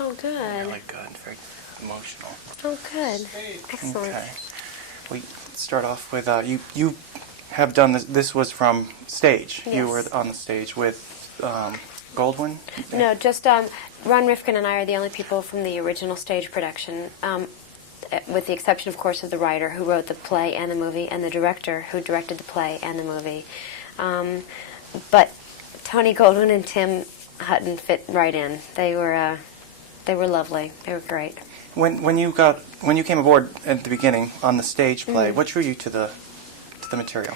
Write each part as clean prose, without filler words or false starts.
Oh, good. Really good, very emotional. Oh, good. Excellent. Okay. We start off with you have done this. This was from stage. Yes. You were on the stage with Goldwyn. No, just Ron Rifkin and I are the only people from the original stage production, with the exception, of course, of the writer who wrote the play and the movie, and the director who directed the play and the movie. But Tony Goldwyn and Tim Hutton fit right in. They were lovely. They were great. When you came aboard at the beginning on the stage play, what drew you to the material?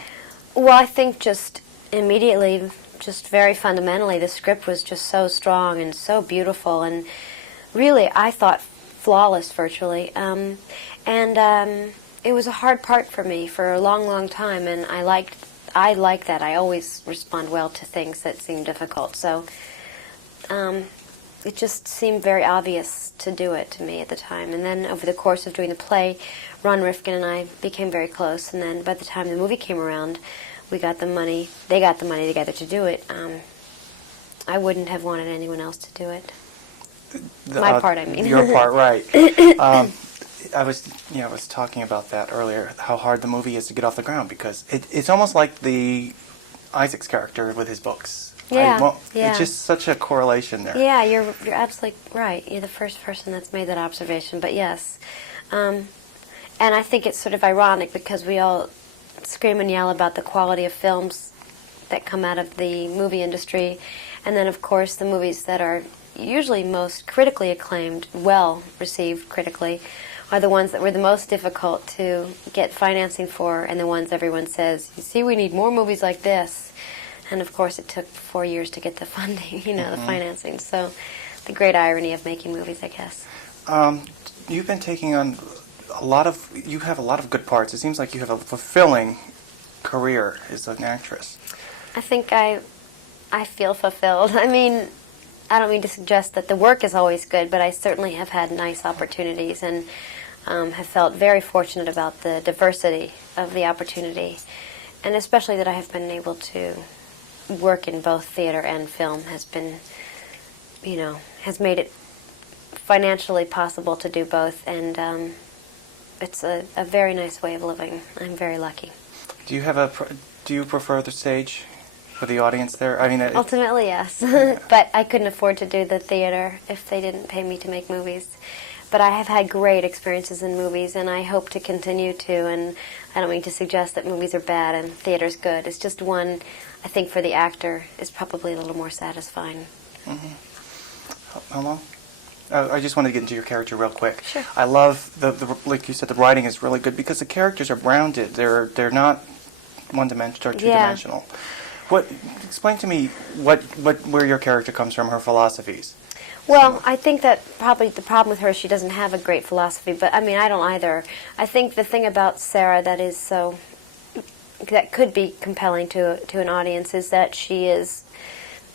Well, I think just immediately, just very fundamentally, the script was just so strong and so beautiful, and really, I thought flawless virtually. It was a hard part for me for a long, long time, and I like that. I always respond well to things that seem difficult. So it just seemed very obvious to do it to me at the time. And then over the course of doing the play, Ron Rifkin and I became very close. And then by the time the movie came around, we got the money. They got the money together to do it. I wouldn't have wanted anyone else to do it. My part, I mean. Your part, right. I was talking about that earlier, how hard the movie is to get off the ground, because it's almost like the Isaac's character with his books. Yeah, It's just such a correlation there. Yeah, you're absolutely right. You're the first person that's made that observation, but yes. And I think it's sort of ironic because we all scream and yell about the quality of films that come out of the movie industry, and then of course the movies that are usually most critically acclaimed, well received critically, are the ones that were the most difficult to get financing for, and the ones everyone says, you see, we need more movies like this. And of course it took 4 years to get the funding, the financing. So the great irony of making movies, I guess. You've been taking on you have a lot of good parts. It seems like you have a fulfilling career as an actress. I think I feel fulfilled. I mean, I don't mean to suggest that the work is always good, but I certainly have had nice opportunities and have felt very fortunate about the diversity of the opportunity, and especially that I have been able to work in both theater and film has been, has made it financially possible to do both, and it's a very nice way of living. I'm very lucky. Do you prefer the stage with the audience there? I mean, ultimately, yes. But I couldn't afford to do the theater if they didn't pay me to make movies. But I have had great experiences in movies, and I hope to continue to. And I don't mean to suggest that movies are bad and theater's good. It's just one, I think, for the actor is probably a little more satisfying. Mm-hmm. How long? I just wanted to get into your character real quick. Sure. I love like you said, the writing is really good because the characters are grounded. They're not one-dimensional or two-dimensional. Yeah. Explain to me where your character comes from, her philosophies. Well, I think that probably the problem with her is she doesn't have a great philosophy, but I mean, I don't either. I think the thing about Sarah that could be compelling to an audience is that she is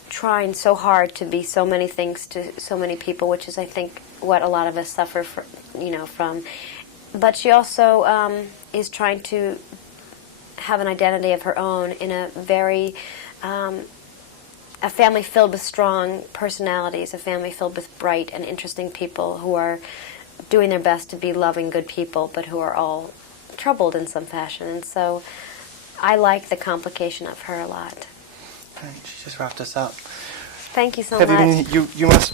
trying so hard to be so many things to so many people, which is, I think, what a lot of us suffer from. But she also is trying to have an identity of her own in a very a family filled with strong personalities, a family filled with bright and interesting people who are doing their best to be loving, good people, but who are all troubled in some fashion. And so I like the complication of her a lot. Right, she just wrapped us up. Thank you so Have much. you must